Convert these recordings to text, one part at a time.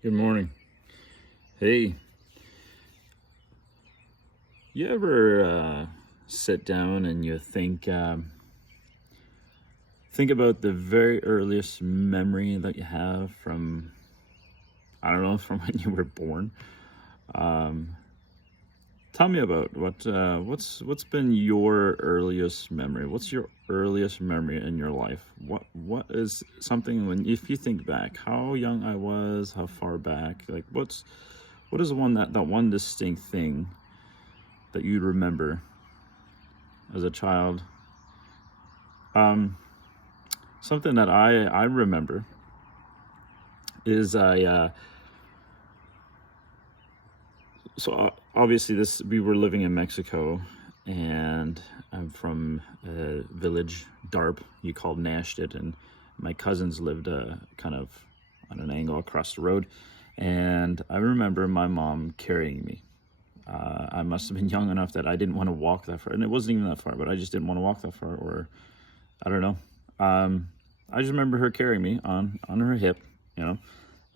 Good morning. Hey, you ever sit down and you think about the very earliest memory that you have from, I don't know, from when you were born? Um, Tell me about what's been your earliest memory? What's your earliest memory in your life? What is something when, if you think back, how young I was, how far back, like what is the that one distinct thing that you remember as a child? Um, Something that I remember is obviously this we were living in Mexico, and I'm from a village, Darp, you called Nashted, and my cousins lived kind of on an angle across the road, and I remember my mom carrying me. I must have been young enough that I didn't want to walk that far, and it wasn't even that far, but I just didn't want to walk that far, or I don't know. I just remember her carrying me on her hip,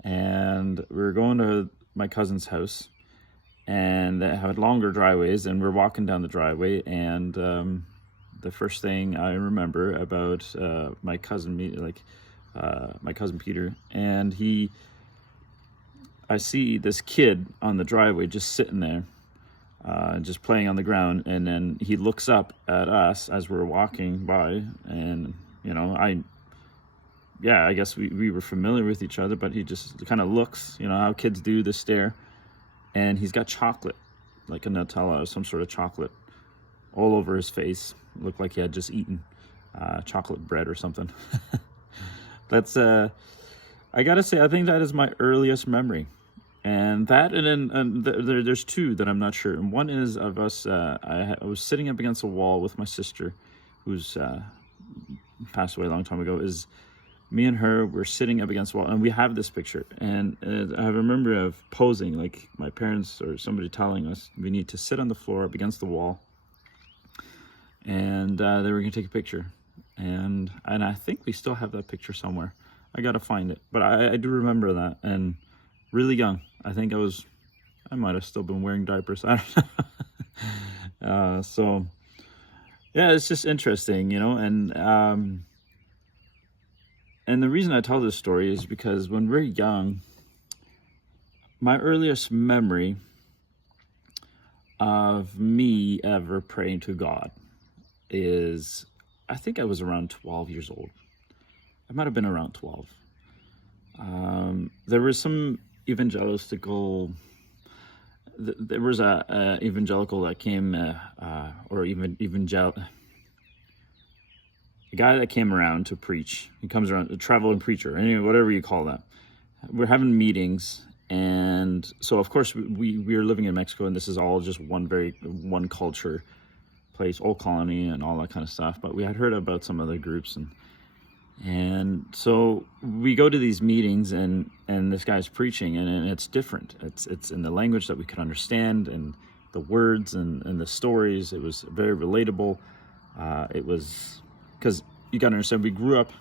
and we were going to my cousin's house, and they had longer driveways, and we're walking down the driveway, and the first thing I remember about my cousin Peter, and I see this kid on the driveway just sitting there, just playing on the ground, and then he looks up at us as we're walking by, and I guess we were familiar with each other, but he just kind of looks, how kids do, the stare, and he's got chocolate, like a Nutella or some sort of chocolate, all over his face. Looked like he had just eaten chocolate bread or something. That's I gotta say, I think that is my earliest memory. And that, and then there's two that I'm not sure. And one is of us. I was sitting up against a wall with my sister, who's passed away a long time ago. Is me and her were sitting up against the wall, and we have this picture. And I remember of posing, like my parents or somebody telling us we need to sit on the floor up against the wall, and they were going to take a picture. And I think we still have that picture somewhere. I got to find it, but I do remember that. And really young. I think I might have still been wearing diapers. I don't know. So yeah, it's just interesting, and the reason I tell this story is because when we're young, my earliest memory of me ever praying to God is, I think I was around 12 years old. I might have been around 12. There was some evangelical, there was a evangelical that came, a guy that came around to preach. He comes around, a traveling preacher, anyway, whatever you call that. We're having meetings, and so of course we were living in Mexico, and this is all just one culture place, old colony and all that kind of stuff. But we had heard about some other groups, and so we go to these meetings, and this guy's preaching, and it's different. It's in the language that we could understand, and the words and the stories. It was very relatable. It was, because you got to understand, we grew up,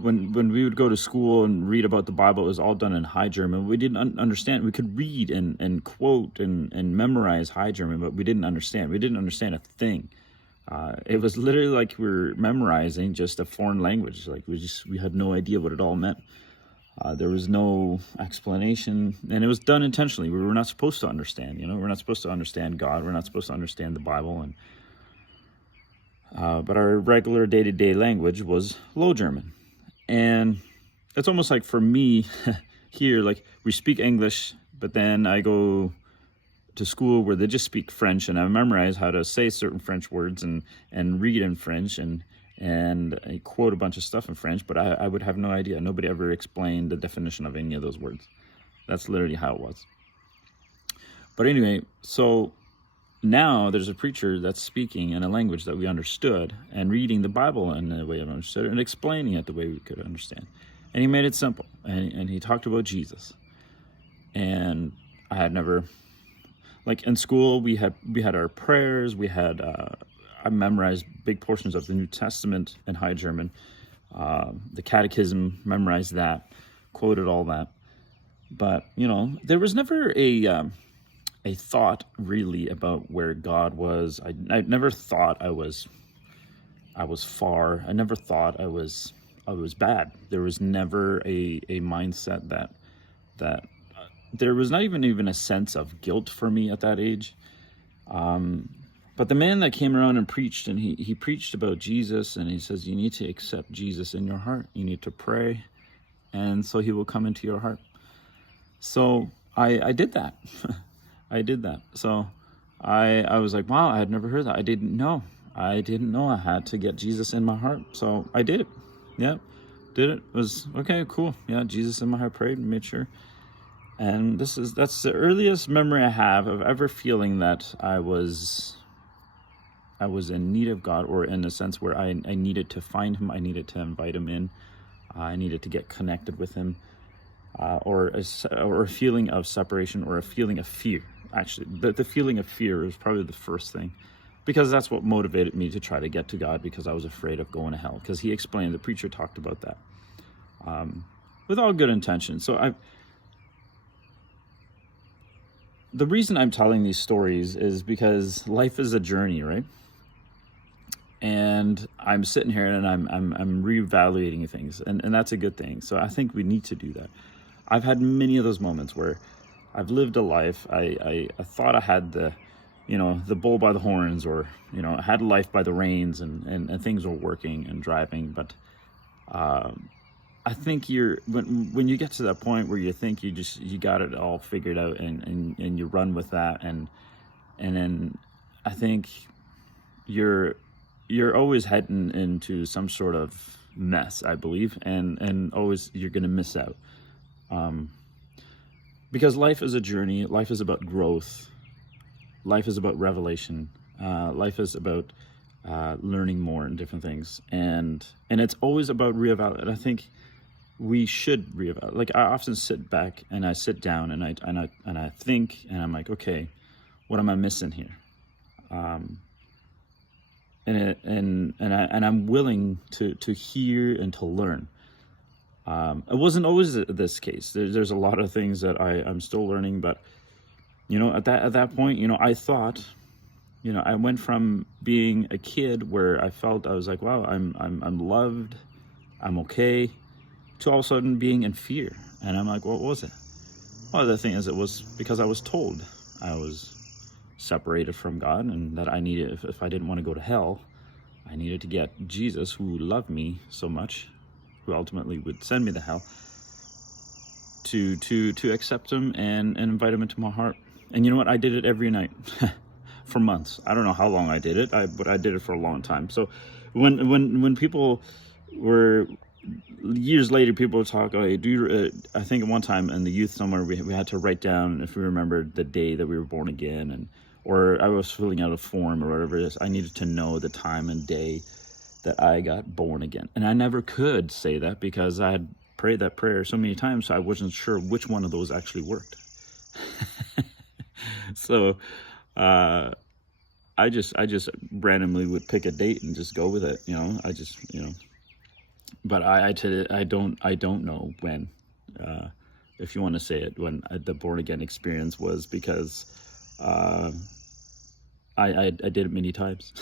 when we would go to school and read about the Bible, it was all done in High German. We didn't understand. We could read and quote and memorize High German, but we didn't understand. We didn't understand a thing. It was literally like we were memorizing just a foreign language. Like we had no idea what it all meant. There was no explanation, and it was done intentionally. We were not supposed to understand. We're not supposed to understand God. We're not supposed to understand the Bible, but our regular day-to-day language was Low German. And it's almost like, for me, here, like, we speak English, but then I go to school where they just speak French, and I memorize how to say certain French words and read in French, and I quote a bunch of stuff in French, but I would have no idea. Nobody ever explained the definition of any of those words. That's literally how it was. But anyway, so now there's a preacher that's speaking in a language that we understood, and reading the Bible in a way I understood, and explaining it the way we could understand. And he made it simple, and he talked about Jesus. And I had never, like, in school, we had our prayers. I memorized big portions of the New Testament in High German. The Catechism, memorized that, quoted all that. But, there was never a thought really about where God was. I never thought I was far. I never thought I was bad. There was never a mindset that there was not even a sense of guilt for me at that age. But the man that came around and preached, and he preached about Jesus, and he says, you need to accept Jesus in your heart. You need to pray, and so he will come into your heart. So I did that. I did that. So I was like, wow, I had never heard that. I didn't know I had to get Jesus in my heart. So I did it. Yeah, did it. It was okay, cool. Yeah, Jesus in my heart, prayed, made sure. And that's the earliest memory I have of ever feeling that I was in need of God, or in a sense where I needed to find him. I needed to invite him in. I needed to get connected with him. Or a feeling of separation, or a feeling of fear. Actually, the feeling of fear was probably the first thing, because that's what motivated me to try to get to God, because I was afraid of going to hell. Because he explained, the preacher talked about that, with all good intentions. So the reason I'm telling these stories is because life is a journey, right? And I'm sitting here and I'm reevaluating things, and that's a good thing. So I think we need to do that. I've had many of those moments where I've lived a life. I thought I had the bull by the horns, or I had life by the reins, and things were working and driving. But I think when you get to that point where you think you got it all figured out, and you run with that, and then I think you're always heading into some sort of mess, I believe, and always you're going to miss out. Because life is a journey. Life is about growth. Life is about revelation. Life is about learning more and different things, and it's always about reevaluating. I think we should reevaluate. Like, I often sit back and I sit down and I think, and I'm like, okay, what am I missing here? And I'm willing to hear and to learn. It wasn't always this case. There's a lot of things that I'm still learning, but at that point, I thought, I went from being a kid where I felt I was like, wow, I'm loved, I'm okay, to all of a sudden being in fear. And I'm like, what was it? Well, the thing is, it was because I was told I was separated from God, and that I needed, if I didn't want to go to hell, I needed to get Jesus, who loved me so much, who ultimately would send me to hell, to accept him and invite him into my heart. And you know what? I did it every night for months. I don't know how long I did it, but I did it for a long time. So when people were, years later, people would talk, oh, I think at one time in the youth somewhere, we had to write down, if we remembered the day that we were born again, or I was filling out a form or whatever it is, I needed to know the time and day that I got born again. And I never could say that because I had prayed that prayer so many times, so I wasn't sure which one of those actually worked. So I just randomly would pick a date and just go with it. But I don't know when, if you want to say it, when the born again experience was, because I did it many times.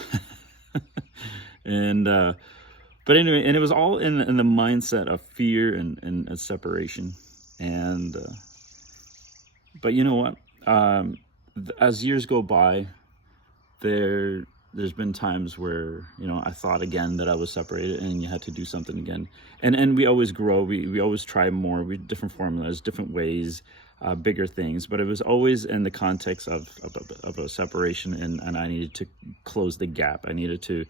But anyway, and it was all in the mindset of fear and separation. But you know what? As years go by, there's been times where, I thought again that I was separated, and you had to do something again. And we always grow. We always try more. We different formulas, different ways, bigger things. But it was always in the context of a separation, and I needed to close the gap. I needed to.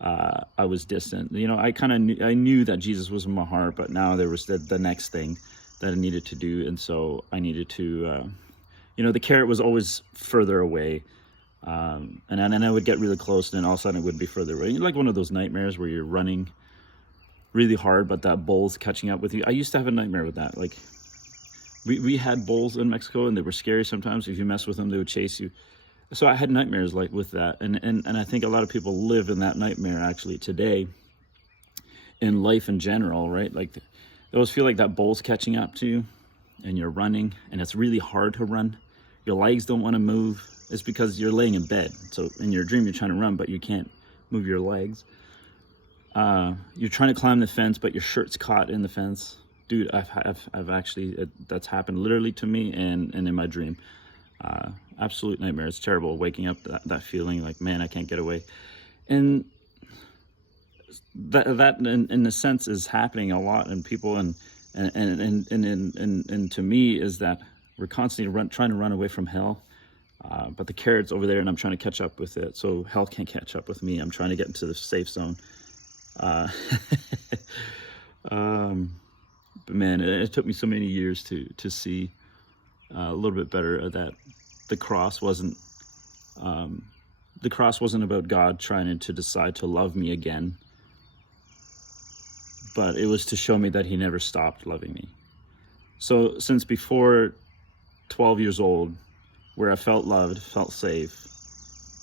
I was distant. I knew that Jesus was in my heart, but now there was the next thing that I needed to do, and so I needed to. The carrot was always further away. And then I would get really close, and then all of a sudden it would be further away. Like one of those nightmares where you're running really hard, but that bull's catching up with you. I used to have a nightmare with that. Like we had bulls in Mexico, and they were scary sometimes. If you mess with them, they would chase you. So I had nightmares like with that. And I think a lot of people live in that nightmare actually today in life in general, right? Like they always feel like that bull's catching up to you. and you're running and it's really hard to run, your legs don't want to move, it's because you're laying in bed. So in your dream, you're trying to run, but you can't move your legs. You're trying to climb the fence, but your shirt's caught in the fence. Dude, I've actually, that's happened literally to me and in my dream. Absolute nightmare. It's terrible waking up that feeling like, man, I can't get away. And that in a sense is happening a lot in people, and to me is that we're constantly trying to run away from hell, but the carrot's over there and I'm trying to catch up with it, so hell can't catch up with me. I'm trying to get into the safe zone. But man, it took me so many years to see a little bit better that the cross wasn't about God trying to decide to love me again, but it was to show me that he never stopped loving me. So since before 12 years old, where I felt loved, felt safe,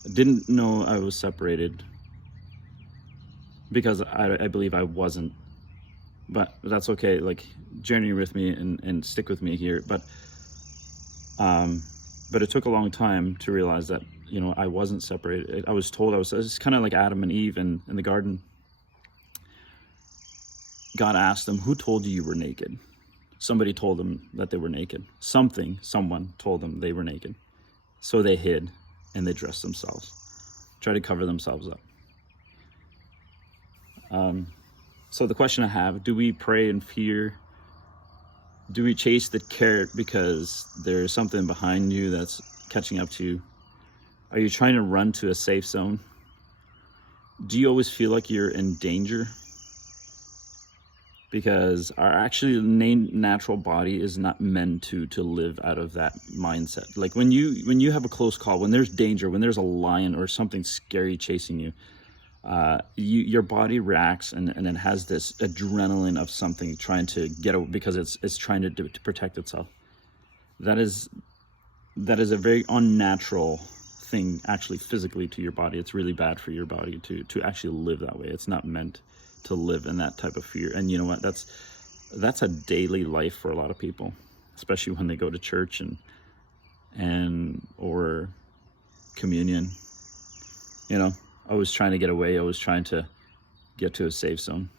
I didn't know I was separated, because I believe I wasn't, but that's okay. Like, journey with me and stick with me here. But it took a long time to realize that, I wasn't separated. I was told I was kind of like Adam and Eve in the garden. God asked them, who told you were naked? Somebody told them that they were naked. Someone told them they were naked. So they hid and they dressed themselves, tried to cover themselves up. So the question I have, do we pray in fear? Do we chase the carrot because there's something behind you that's catching up to you? Are you trying to run to a safe zone? Do you always feel like you're in danger? Because our actually natural body is not meant to live out of that mindset. Like when you have a close call, when there's danger, when there's a lion or something scary chasing you, your body reacts and it has this adrenaline of something trying to get out, because it's trying to protect itself. That is a very unnatural thing, actually, physically, to your body. It's really bad for your body to actually live that way. It's not meant to live in that type of fear. And you know what? That's a daily life for a lot of people, especially when they go to church and or communion. Always trying to get away, always trying to get to a safe zone.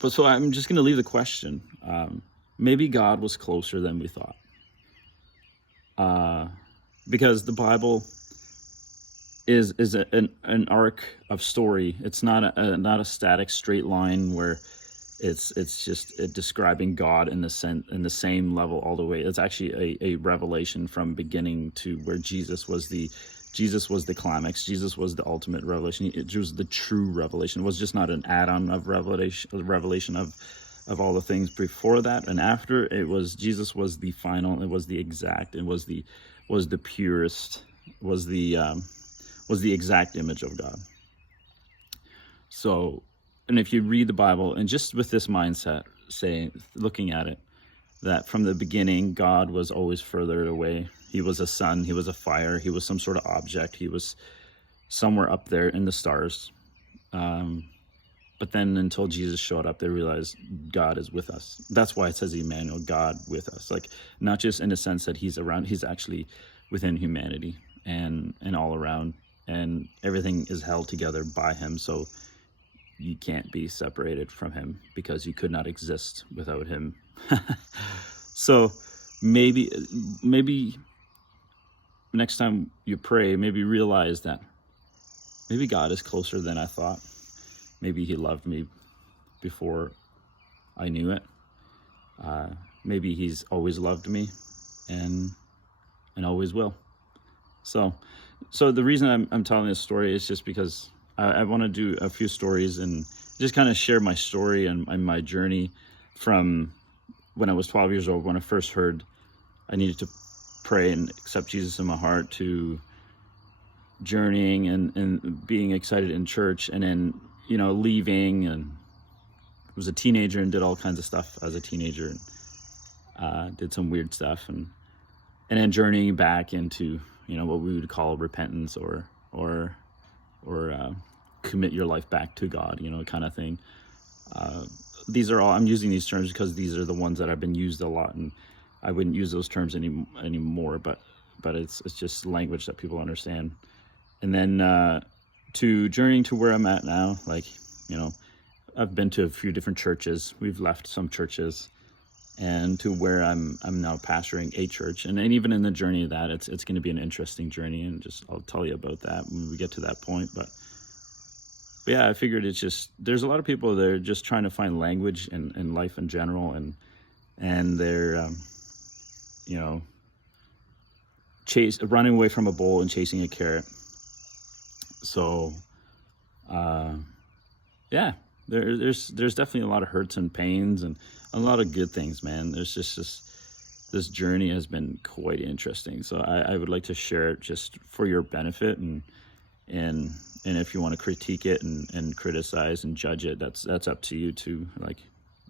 But so I'm just going to leave the question. Maybe God was closer than we thought. Because the Bible is an arc of story. It's not a static straight line where it's just describing God in the same level all the way. It's actually a revelation from beginning to where Jesus was the climax. Jesus was the ultimate revelation. It was the true revelation. It was just not an add-on of revelation of all the things before that and after. It was Jesus was the final. It was the exact. It was the purest. Was the exact image of God. So, and if you read the Bible and just with this mindset, looking at it, that from the beginning, God was always further away. He was a sun, he was a fire, he was some sort of object, he was somewhere up there in the stars. But then until Jesus showed up, they realized God is with us. That's why it says Emmanuel, God with us. Like, not just in the sense that he's around, he's actually within humanity and all around. And everything is held together by him. So you can't be separated from him, because you could not exist without him. So maybe next time you pray, maybe realize that maybe God is closer than I thought. Maybe he loved me before I knew it. Maybe he's always loved me and always will. So the reason I'm telling this story is just because I want to do a few stories and just kind of share my story and my journey from when I was 12 years old, when I first heard I needed to pray and accept Jesus in my heart, to journeying and being excited in church, and then, leaving, and was a teenager and did all kinds of stuff as a teenager, and did some weird stuff, and then journeying back into, what we would call repentance or commit your life back to God, kind of thing. these are all, I'm using these terms because these are the ones that have been used a lot, and I wouldn't use those terms anymore, but it's just language that people understand. And then to journeying to where I'm at now, like, I've been to a few different churches. We've left some churches, and to where I'm now pastoring a church. And then even in the journey of that, it's going to be an interesting journey, and I'll tell you about that when we get to that point. But yeah, I figured there's a lot of people that are just trying to find language in life in general, and they're running away from a bull and chasing a carrot. So yeah, there's definitely a lot of hurts and pains and a lot of good things, man. There's just this journey has been quite interesting. So I would like to share it just for your benefit, and if you want to critique it and criticize and judge it, that's up to you too. Like,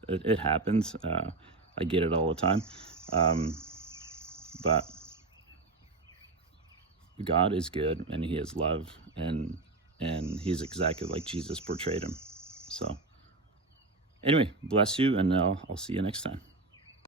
it happens. I get it all the time. But God is good, and he is love, and he's exactly like Jesus portrayed him. So anyway, bless you, and I'll see you next time.